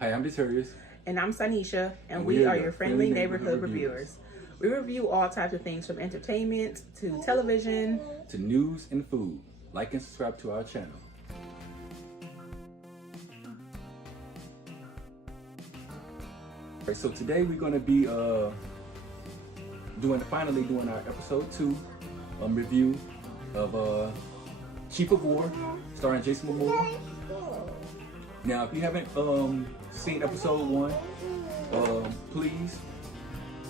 Hi, I'm Deterius. And I'm Sanisha, and we are your friendly neighborhood reviewers. We review all types of things from entertainment to television to news and food. Like and subscribe to our channel. Alright, so today we're going to be finally doing our episode 2 review of Chief of War, starring Jason Momoa. Now, if you haven't seen episode 1, please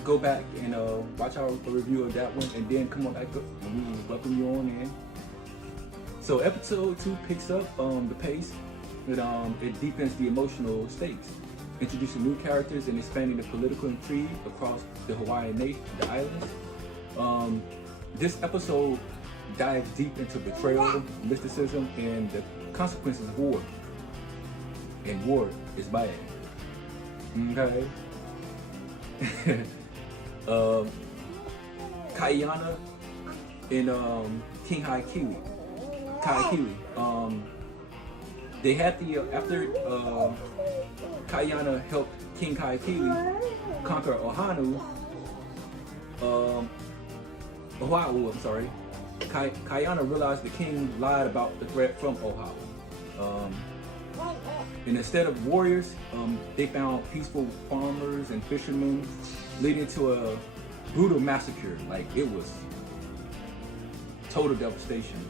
go back and watch our review of that one, and then come on back up and we will welcome you on in. So episode 2 picks up the pace. It deepens the emotional stakes, introducing new characters and expanding the political intrigue across the Hawaiian islands. This episode dives deep into betrayal, mysticism, and the consequences of war. And war is bad. Okay. Kaiana and King Kaikili. They had after Kaiana helped King Kaikili conquer Oahu. I'm sorry. Kaiana realized the king lied about the threat from Oahu. And instead of warriors, they found peaceful farmers and fishermen, leading to a brutal massacre. Like, it was total devastation.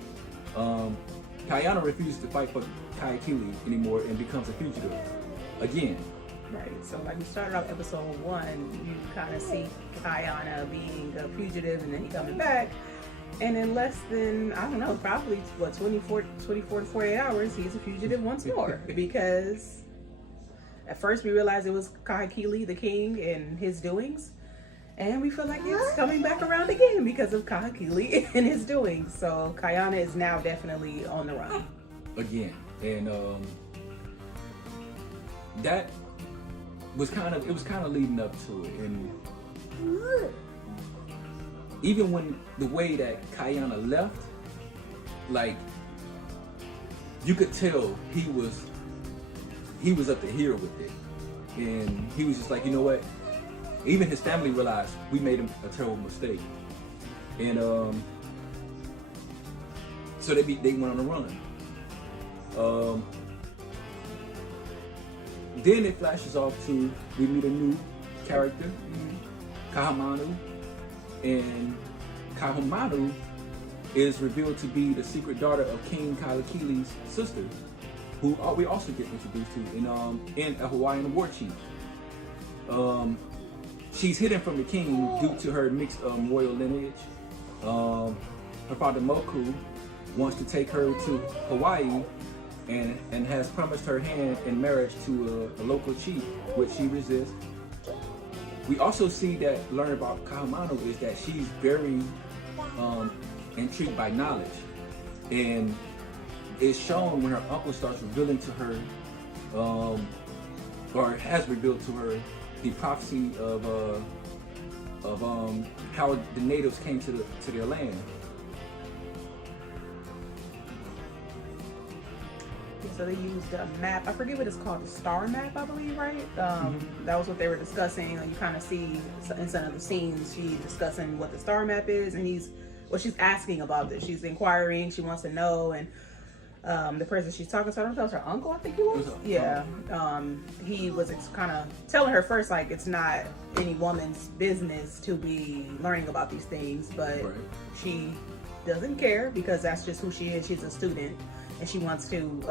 Kaiana refuses to fight for Kaikili anymore and becomes a fugitive again. Right, so like we started off episode 1, you kind of see Kaiana being a fugitive and then he coming back. And in less than, I don't know, probably 24 to 48 hours, he's a fugitive once more. Because at first we realized it was Kahekili, the king, and his doings. And we feel like it's coming back around again because of Kahekili and his doings. So Kaiana is now definitely on the run. Again. And that was kind of leading up to it. And even when the way that Kaiana left, like, you could tell he was up to here with it. And he was just like, you know what? Even his family realized we made a terrible mistake. And so they went on the run. Then it flashes off to, we meet a new character, Kahamanu. And Kahumanu is revealed to be the secret daughter of King Kaikili's sister, who we also get introduced to in a Hawaiian war chief. She's hidden from the king due to her mixed royal lineage. Her father Moku wants to take her to Hawaii and has promised her hand in marriage to a local chief, which she resists. We also learn about Kahumanu is that she's very intrigued by knowledge. And it's shown when her uncle starts revealing to her, or has revealed to her, the prophecy of how the natives came to their land. So they used a map, I forget what it's called, the star map, I believe, right? That was what they were discussing. You kind of see in some of the scenes, she's discussing what the star map is, and she's asking about this. She's inquiring, she wants to know, and the person she's talking to, I don't know if it was her uncle, I think he was. Yeah. He was kind of telling her first, like, it's not any woman's business to be learning about these things, but Right. She doesn't care because that's just who she is. She's a student. And she wants to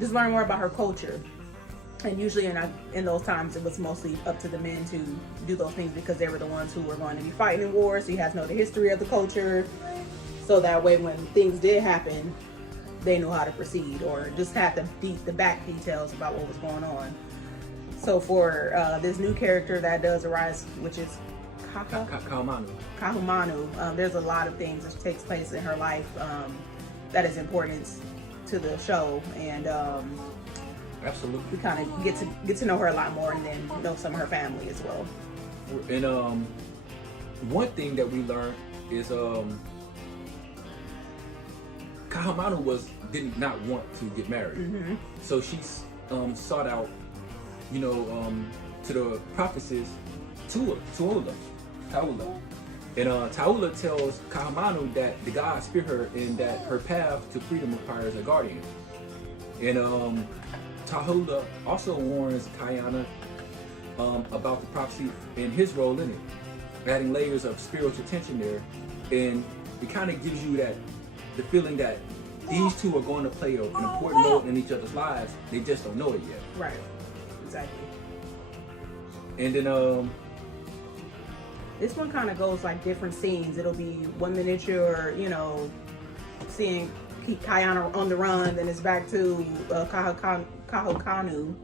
just learn more about her culture. And usually in those times, it was mostly up to the men to do those things because they were the ones who were going to be fighting in war. So he has to know the history of the culture. So that way, when things did happen, they knew how to proceed or just had the back details about what was going on. So for this new character that does arise, which is Kahumanu, there's a lot of things that takes place in her life that is important to the show, and Absolutely. we kind of get to know her a lot more, and then know some of her family as well. And one thing that we learned is Kahamanu did not want to get married. Mm-hmm. So she's sought out, to the prophetess Taula. And Taula tells Kahamanu that the gods fear her and that her path to freedom requires a guardian. And Taula also warns Kayana about the prophecy and his role in it, adding layers of spiritual tension there. And it kind of gives you the feeling that these two are going to play an important role in each other's lives. They just don't know it yet. Right. Exactly. And then this one kind of goes like different scenes. It'll be 1 minute you're, seeing Kayana on the run, then it's back to Kahumanu.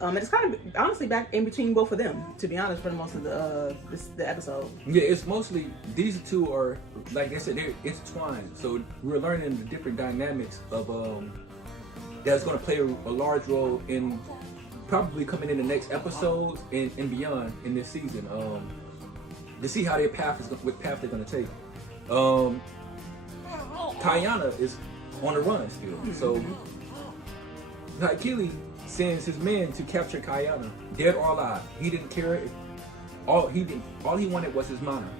And it's kind of honestly back in between both of them, to be honest, for most of the episode. Yeah, it's mostly these two are, like I said, they're intertwined. So we're learning the different dynamics of that's going to play a large role in probably coming in the next episodes and beyond in this season. To see how their what path they're going to take. Kayana is on the run still, so Kaikili sends his men to capture Kayana, dead or alive. He didn't care. All he wanted was his mana,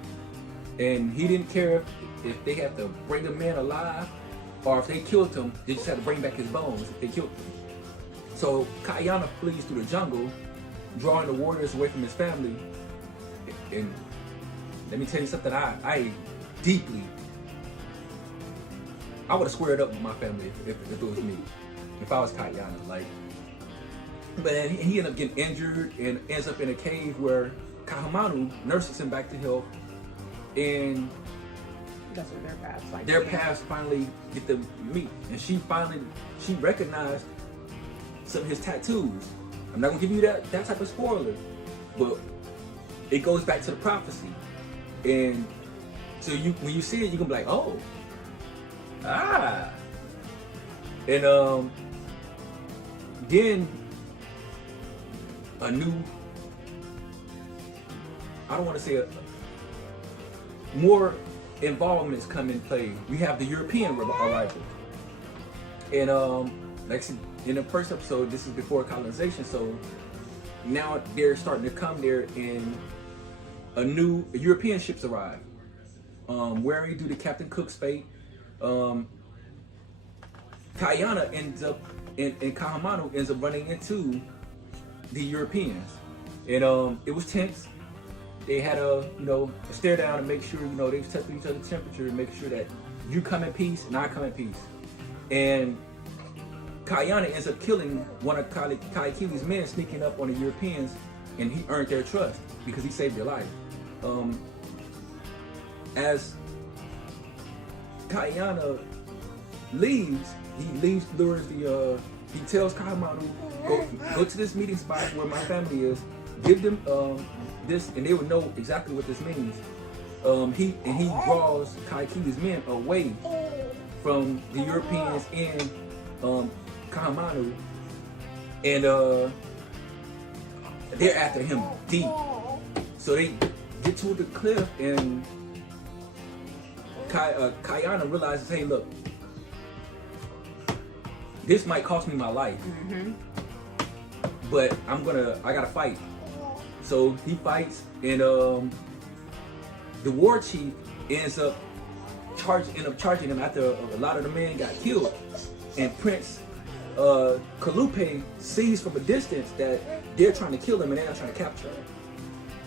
and he didn't care if they had to bring the man alive, or if they killed him, they just had to bring back his bones if they killed him. So Kayana flees through the jungle, drawing the warriors away from his family. And let me tell you something, I would have squared up with my family if it was me, if I was Kayana. But he ended up getting injured and ends up in a cave where Kahumanu nurses him back to health, and that's where their paths finally get to meet. And she recognized some of his tattoos. I'm not gonna give you that type of spoiler, but it goes back to the prophecy. And so when you see it, you're gonna be like, oh, and then a new, I don't want to say more involvements come in play. We have the European arrival, and like in the first episode, this is before colonization, so now they're starting to come there, and European ships arrive, wearing due to Captain Cook's fate. Kayana ends up, and Kahumanu ends up running into the Europeans, and it was tense. They had a stare down to make sure they was testing each other's temperature and make sure that you come in peace and I come in peace. And Kayana ends up killing one of Kaikili's men, sneaking up on the Europeans, and he earned their trust because he saved their life. As Kayana leaves, he tells Kahumanu, go to this meeting spot where my family is, give them this, and they would know exactly what this means. He draws Kaikili's men away from the Europeans and Kahumanu, and they're after him deep. So they get to the cliff, and Kayana realizes, hey, look, this might cost me my life, but I gotta fight. So he fights, and the war chief ends up charging him after a lot of the men got killed, and Prince Kalupe sees from a distance that they're trying to kill him and they're not trying to capture him.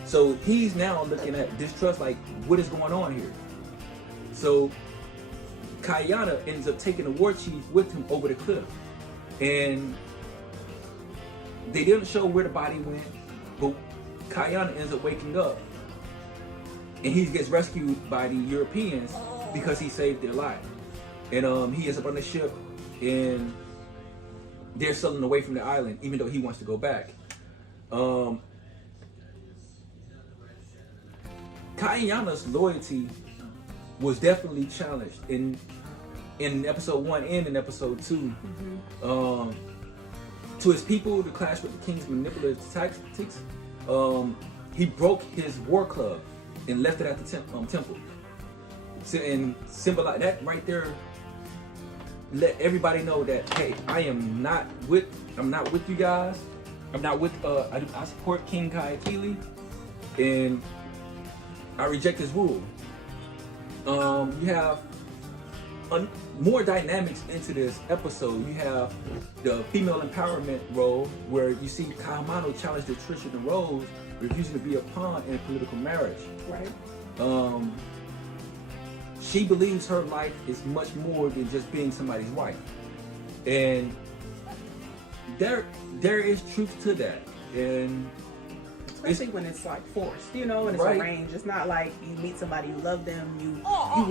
So he's now looking at distrust, like, what is going on here? So Kayana ends up taking the war chief with him over the cliff, and they didn't show where the body went, but Kayana ends up waking up, and he gets rescued by the Europeans because he saved their life. And he ends up on the ship, and they're sailing away from the island, even though he wants to go back. Kayana's loyalty was definitely challenged in episode 1 and in episode 2. To his people, to clash with the king's manipulative tactics, he broke his war club and left it at the temple. So, and symbolize that right there let everybody know that, hey, I'm not with you guys. I'm not with I support King Kaiakili, and I reject his rule. You have more dynamics into this episode. You have the female empowerment role, where you see Kahamano challenge the Trisha and Rose, refusing to be a pawn in a political marriage. Right. She believes her life is much more than just being somebody's wife, and there is truth to that, and especially when it's like forced, you know, and it's right. arranged. It's not like you meet somebody, you love them, you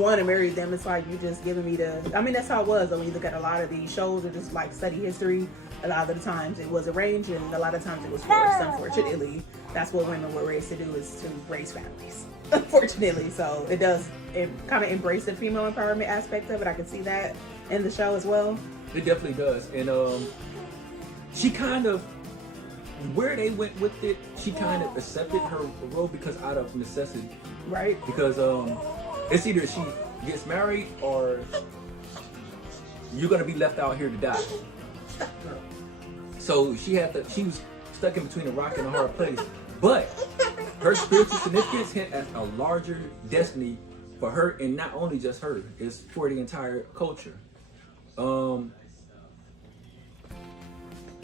want to marry them. It's like you just giving me the. I mean, that's how it was. Though when you look at a lot of these shows, or just like study history, a lot of the times it was arranged, and a lot of times it was forced. Unfortunately, that's what women were raised to do, is to raise families. Unfortunately, so it does. It kind of embrace the female empowerment aspect of it. I can see that in the show as well. It definitely does, and she kind of, where they went with it, she kind of accepted her role because out of necessity. Right. Because it's either she gets married or you're gonna be left out here to die. So she was stuck in between a rock and a hard place. But her spiritual significance hit as a larger destiny for her, and not only just her, it's for the entire culture.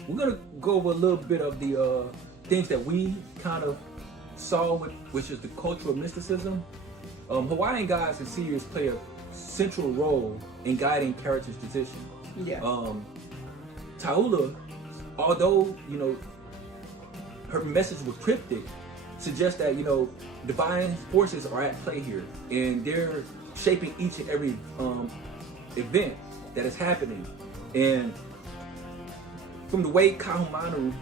We're gonna go over a little bit of the things that we kind of saw, which is the cultural mysticism. Hawaiian gods and seers play a central role in guiding characters' decisions. Yeah. Taula, although her message was cryptic, suggests that divine forces are at play here, and they're shaping each and every event that is happening. And from the way Kahumanu's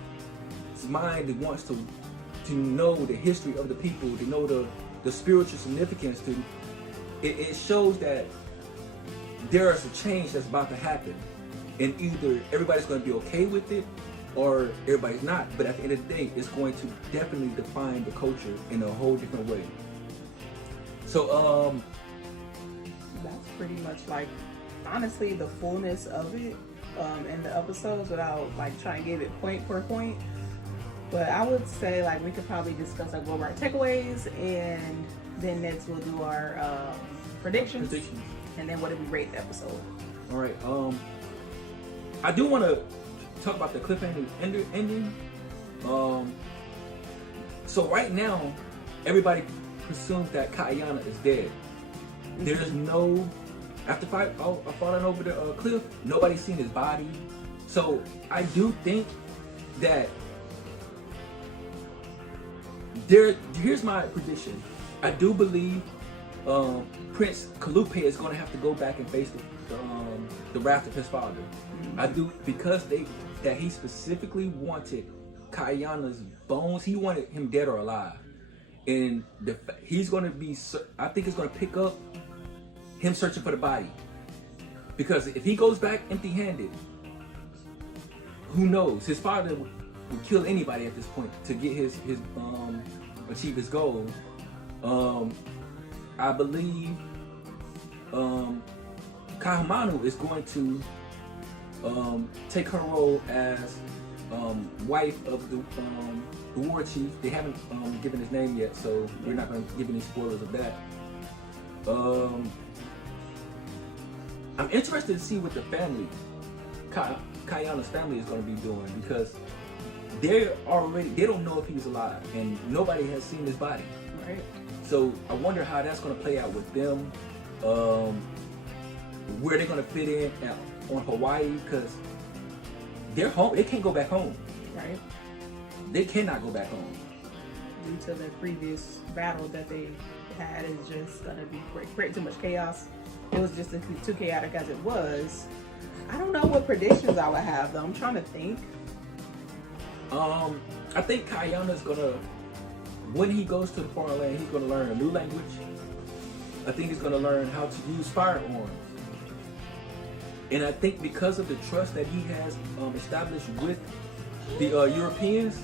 mind wants to know the history of the people, to know the spiritual significance, it shows that there is a change that's about to happen, and either everybody's going to be okay with it or everybody's not. But at the end of the day, it's going to definitely define the culture in a whole different way. So that's pretty much like, honestly, the fullness of it in the episodes, without like trying to give it point per point. But I would say like we could probably discuss go over our takeaways, and then next we'll do our predictions, and then what did we rate the episode. All right. I do want to talk about the cliffhanger ending. So right now, everybody presumes that Kayana is dead. There's no, after falling over the cliff, nobody's seen his body. So I do think that here's my prediction. I do believe Prince Kalupe is going to have to go back and face the wrath of his father. I do, because that he specifically wanted Kayana's bones. He wanted him dead or alive, and he's going to be. I think it's going to pick up him searching for the body, because if he goes back empty-handed, who knows? His father would kill anybody at this point to get his achieve his goal. I believe Kahumanu is going to take her role as wife of the war chief. They haven't given his name yet, so we're not going to give any spoilers of that. I'm interested to see what the family, Kayana's family, is going to be doing, because they don't know if he's alive, and nobody has seen his body. Right. So I wonder how that's going to play out with them, where they're going to fit in on Hawaii, because they're home. They can't go back home. Right. They cannot go back home. Due to the previous battle that they had, is just going to be create too much chaos. It was just too chaotic as it was. I don't know what predictions I would have, though. I'm trying to think. I think Kayana's gonna, when he goes to the foreign land, he's gonna learn a new language. I think he's gonna learn how to use firearms. And I think because of the trust that he has established with the Europeans,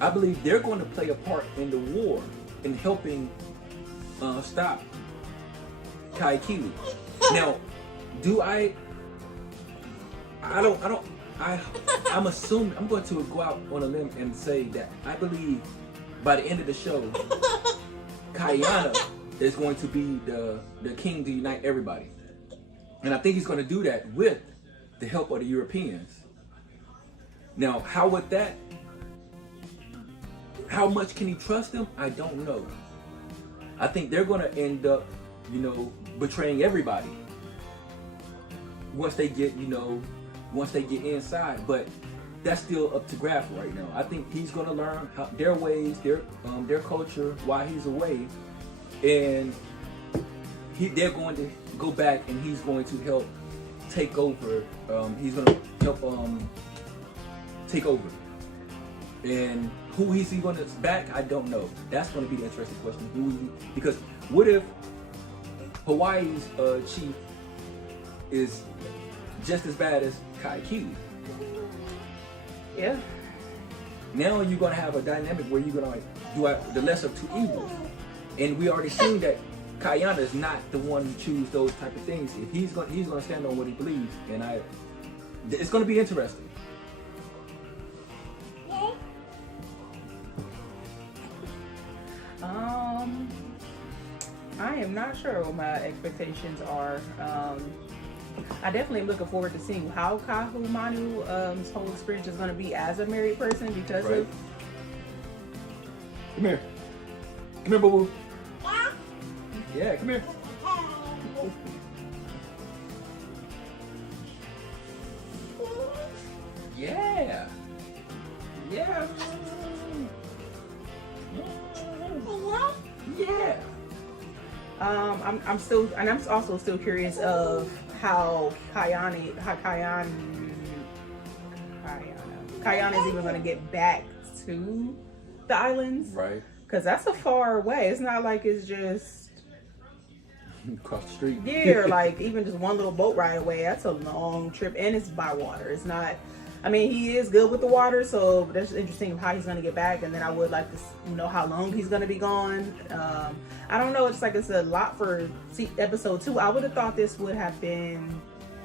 I believe they're going to play a part in the war in helping stop Kaiakili. Now, do I I'm assuming, I'm going to go out on a limb and say that I believe by the end of the show, Kayana is going to be the king to unite everybody. And I think he's going to do that with the help of the Europeans. Now, how much can he trust them? I don't know. I think they're going to end up, betraying everybody once they get inside. But that's still up to Graf right now. I think he's going to learn their ways, their culture while he's away, and they're going to go back and he's going to help take over. He's going to help take over. And who is he going to back? I don't know. That's going to be the interesting question. Because what if Hawaii's chief is just as bad as Kaikili? Yeah. Now you're going to have a dynamic where you're going to do the lesser of two evils. And we already seen that Kayana is not the one to choose those type of things. If he's going to stand on what he believes, and it's going to be interesting. I am not sure what my expectations are. I definitely am looking forward to seeing how Kahumanu's whole experience is going to be as a married person because of. Come here. Come here, boo boo. Yeah, come here. Yeah. Yeah. Yeah. I'm still, and I'm also still curious of how Kayana is even going to get back to the islands, Right. Because that's a far way. It's not like it's just across the street. Yeah, or like even just one little boat ride away. That's a long trip, and it's by water. It's not. I mean, he is good with the water, so that's interesting how he's going to get back. And then I would like to know how long he's going to be gone. I don't know. It's like it's a lot for episode 2. I would have thought this would have been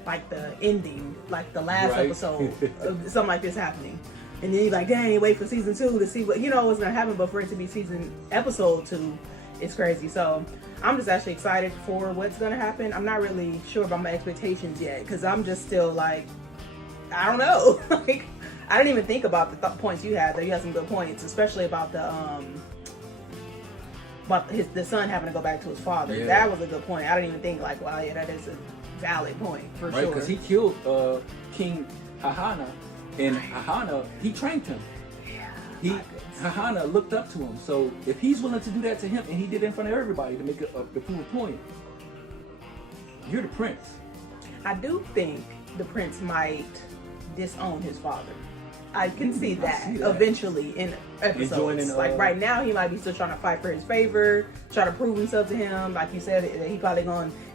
like the ending, like the last episode, of something like this happening. And then you're like, dang, wait for season 2 to see what's going to happen. But for it to be episode 2, it's crazy. So I'm just actually excited for what's going to happen. I'm not really sure about my expectations yet because I'm just still like, I don't know. Like, I didn't even think about the points you had. Though you had some good points, especially about the son having to go back to his father. Yeah. That was a good point. I didn't even think like, wow, yeah, that is a valid point for sure. Because he killed King Hahana, and Hahana, he trained him. Yeah. Hahana looked up to him. So if he's willing to do that to him, and he did it in front of everybody to make the proof a point, you're the prince. I do think the prince might disown his father. I can see that eventually in episodes. Like right now, he might be still trying to fight for his favor, try to prove himself to him. Like you said, he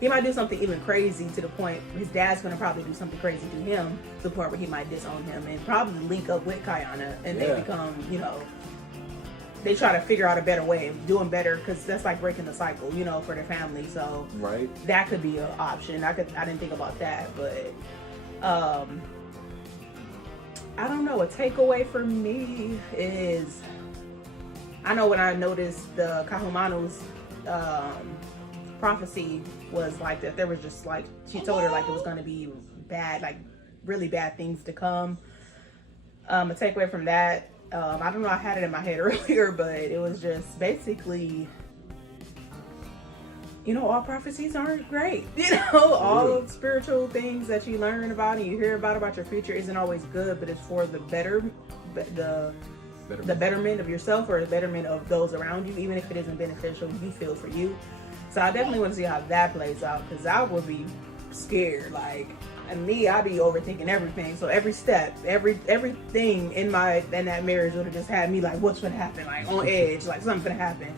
might do something even crazy to the point his dad's gonna probably do something crazy to him to the point where he might disown him and probably link up with Kayana and they become, they try to figure out a better way of doing better because that's like breaking the cycle, for their family. So that could be an option. I didn't think about that, but I don't know. A takeaway for me is, I know when I noticed the Kahumanu's prophecy was like that there was just like, she told her like it was going to be bad, like really bad things to come. A takeaway from that, I don't know, I had it in my head earlier, but it was just basically, all prophecies aren't great. All of spiritual things that you learn about and you hear about your future isn't always good, but it's for the betterment of yourself or the betterment of those around you, even if it isn't beneficial, you feel for you. So I definitely want to see how that plays out because I would be scared. Like, and me, I'd be overthinking everything. So every step, everything in that marriage would have just had me like, what's gonna happen? Like on edge, like something's gonna happen.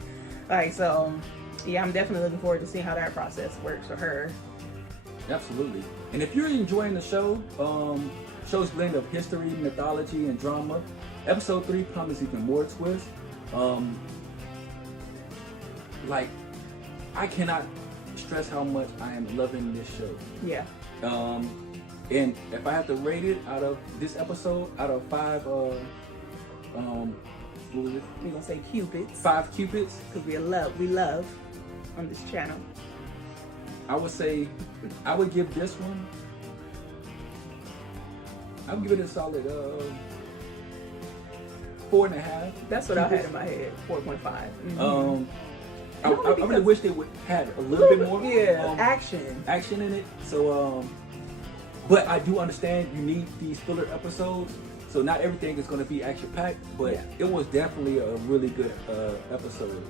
Like, so yeah, I'm definitely looking forward to seeing how that process works for her. Absolutely. And if you're enjoying the show, show's blend of history, mythology, and drama, episode 3 promises even more twists. Like, I cannot stress how much I am loving this show. Yeah. And if I have to rate it out of this episode, out of 5, what was it? We're gonna say Cupids. 5 Cupids. Because we love on this channel. I would say, I would give this one, I would give it a solid 4.5. That's what I had in my head. 4.5. Mm-hmm. I really wish they would had a little bit more action in it. So, but I do understand you need these filler episodes. So not everything is going to be action packed, but it was definitely a really good episode.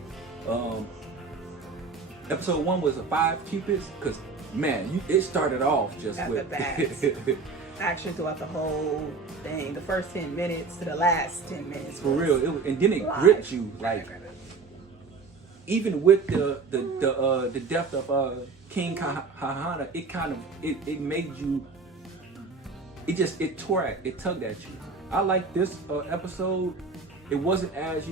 Episode 1 was a 5 Cupids because man, it started off just with action throughout the whole thing. The first 10 minutes to the last 10 minutes. For real, and then it gripped you like. Even with the death of King Kahana, it made you. It tugged at you. I like this episode. It wasn't as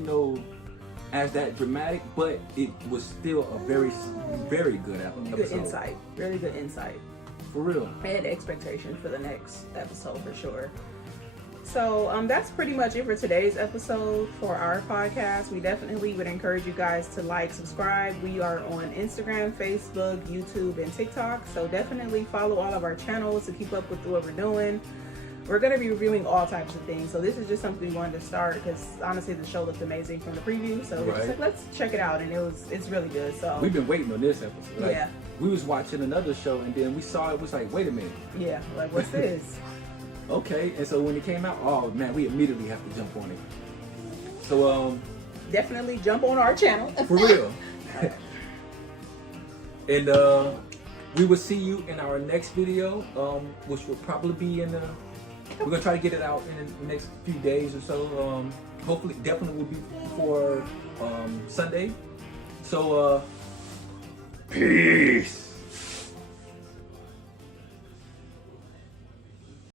as that dramatic, but it was still a very good episode. Good insight, really good insight. For real. And expectation for the next episode for sure. So that's pretty much it for today's episode for our podcast. We definitely would encourage you guys to like, subscribe. We are on Instagram, Facebook, YouTube, and TikTok. So definitely follow all of our channels to keep up with what we're doing. We're going to be reviewing all types of things. So this is just something we wanted to start because honestly the show looked amazing from the preview. So we're just like, let's check it out, and it's really good. So we've been waiting on this episode. We was watching another show and then we saw it was like, wait a minute. Yeah, like what's this? Okay, and so when it came out, oh man, we immediately have to jump on it. So definitely jump on our channel. For real. And we will see you in our next video, which will probably be we're gonna try to get it out in the next few days or so. Hopefully, definitely will be before Sunday. So peace.